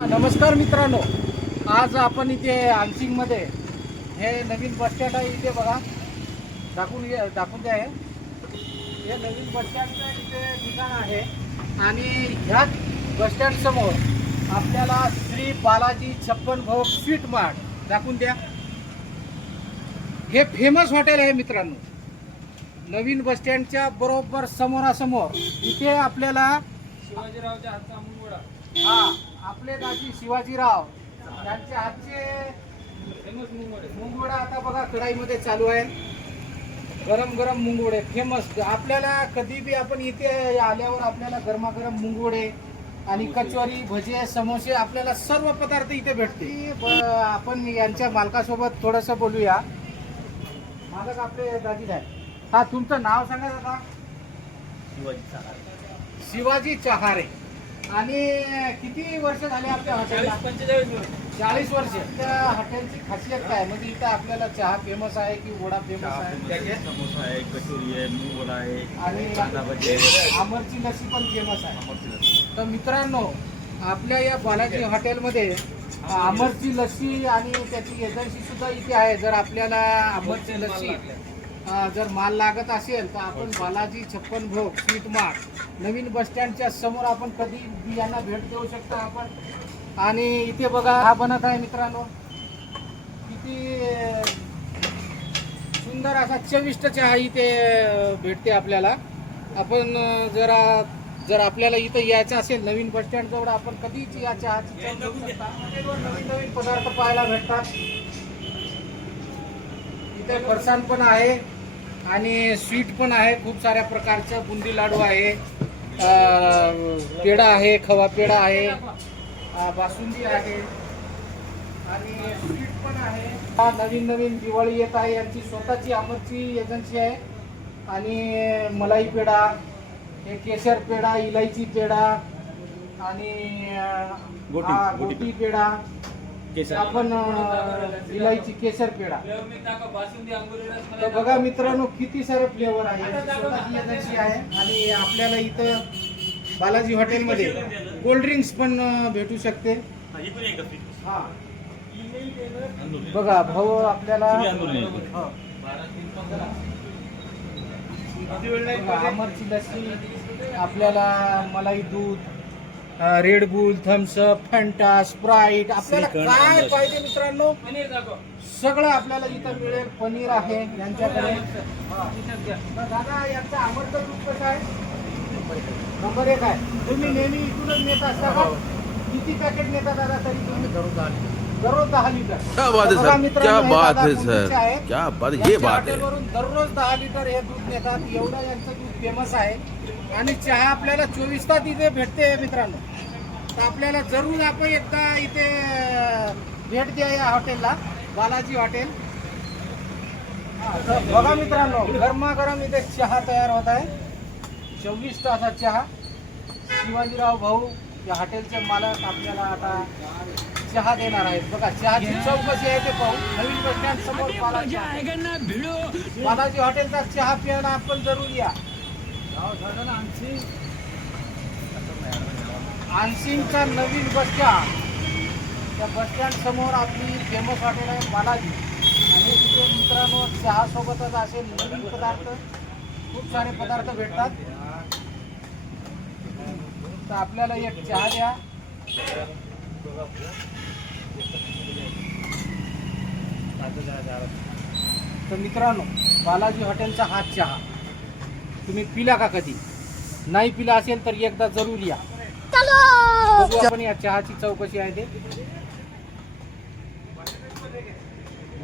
नमस्कार मित्रांनो आज आपण इथे आंशिंगमध्ये हे नवीन बस स्टँड आहे इथे बघा. दाखवून दाखवून द्या हे. नवीन बस स्टँडचं इथे ठिकाण आहे. आणि ह्याच बस स्टँड समोर आपल्याला श्री बालाजी छप्पन भोग स्वीट मार्ट दाखवून द्या. हे फेमस हॉटेल आहे मित्रांनो. नवीन बस स्टँडच्या बरोबर समोरासमोर इथे आपल्याला शिवाजीरावच्या हातचा हा आपले दाजी शिवाजीराव यांचे हातचे फेमस मुंगवडे आता बघा कढाईमध्ये चालू आहे गरम गरम मुंगवडे फेमस आपल्याला कधी बी आपण इथे आल्यावर आपल्याला गरमागरम मुंगवडे आणि कचोरी भजे समोसे आपल्याला सर्व पदार्थ इथे भेटते आपण यांच्या मालकासोबत थोडंसं बोलूया. मालक आपले दाजी हा तुमचं नाव सांगा दादा शिवाजी चहारे. आणि किती वर्ष झाले आपल्या हॉटेलला चाळीस वर्ष. त्या हॉटेलची खासियत काय? म्हणजे इथं आपल्याला चहा फेमस आहे की वडा फेमस आहे? समोसा आहे कचोरी आहे मूग आहे आणि आमरची लस्सी पण फेमस आहे. तर मित्रांनो आपल्या या बालाजी हॉटेलमध्ये आमरची लस्सी. आणि त्याची एजन्सी सुद्धा इथे आहे. जर आपल्याला आमरची लस्सी जर माल लागत असेल तर आपण बालाजी छप्पन भोग स्वीट मार्ट. नवीन बस स्टँडच्या समोर आपण कधी यांना भेट देऊ शकता आपण. आणि इथे बघा हा बनत आहे मित्रांनो. किती सुंदर असा चविष्ट चहा इथे भेटते आपल्याला. आपण जरा जर आपल्याला इथं यायचं असेल नवीन बस स्टँड जवळ आपण कधीच या चहाची नवीन नवीन पदार्थ पाहायला भेटतात. इथे फरसाण पण आहे. आणि स्वीट पण आहे खूप साऱ्या प्रकारचं. बुंदी लाडू आहे पेढा आहे खवा पेढा आहे बासुंदी आहे. आणि स्वीट पण आहे. हा नवीन नवीन दिवाळी येत आहे. यांची स्वतःची अमरची एजन्सी आहे. आणि मलाई पेढा हे केशर पेढा इलायची पेढा आणि गोटी- पेढा. आपण इलायची केशर पेढा. फ्लेवर मी टाका बासुंदी अंगुरी रस तर बघा मित्रांनो किती सारे फ्लेवर आहे. आणि आपल्याला इथं बालाजी हॉटेलमध्ये कोल्ड्रिंक्स पण अं, भेटू शकते. हा. हा. बघा भाऊ आपल्याला आमरची लस्सी आपल्याला मलाई दूध Red Bull Thums Up Fanta Sprite आपल्याला काय. पाहिजे मित्रांनो? सगळं आपल्याला इथं मिळेल. पनीर आहे यांच्याकडे. हा. दादा यांचं आवडतं दूध कसं आहे नंबर एक आहे. तुम्ही नेहमी इथूनच नेत असता का? किती पॅकेट नेता दादा तरी तुम्ही? दररोज दहा लिटर. क्या बात है बघा सर. मित्रांनो, क्या हे बात दादा है कुंडीचे सर. आहेत. क्या बात ये यांच्या बात है हॉटेलवरून दररोज दहा लिटर हे दूध नेतात. एवढं यांचं दूध फेमस आहे. आणि चहा आपल्याला चोवीस तास इथे भेटते मित्रांनो. तर आपल्याला जरूर आपण एकदा इथे भेट द्या या हॉटेलला बालाजी हॉटेल. बघा मित्रांनो गरमागरम इथे चहा तयार होत आहे. चोवीस तासात चहा. शिवाजीराव भाऊ या हॉटेलचे मालक आपल्याला आता चहा देणार आहेत. बघा चहाची चव कशी आहे ते पाहू. नवीन बस स्टँड समोर बालाजी बालाजी हॉटेलचा चहा प्यायला आपण जरूर या. आणसिंगचा नवीन बस त्या बस आपली फेमस हॉटेल आहे बालाजी. आणि तिथे मित्रांनो चहासोबतच असे नवीन पदार्थ खूप सारे पदार्थ भेटतात. तर आपल्याला एक चहा द्या. तर मित्रांनो बालाजी हॉटेलचा हा चहा. तुम्ही पिला का कधी? नाही पिला असेल तर एकदा जरूर या. बघू आपण या चहाची चव कशी आहे ते.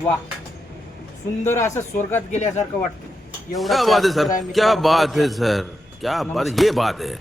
वा. सुंदर असं स्वर्गात गेल्यासारखं वाटतं. क्या बात है सुंदर आहे सर क्या. बात है सर. क्या बात ये बात है.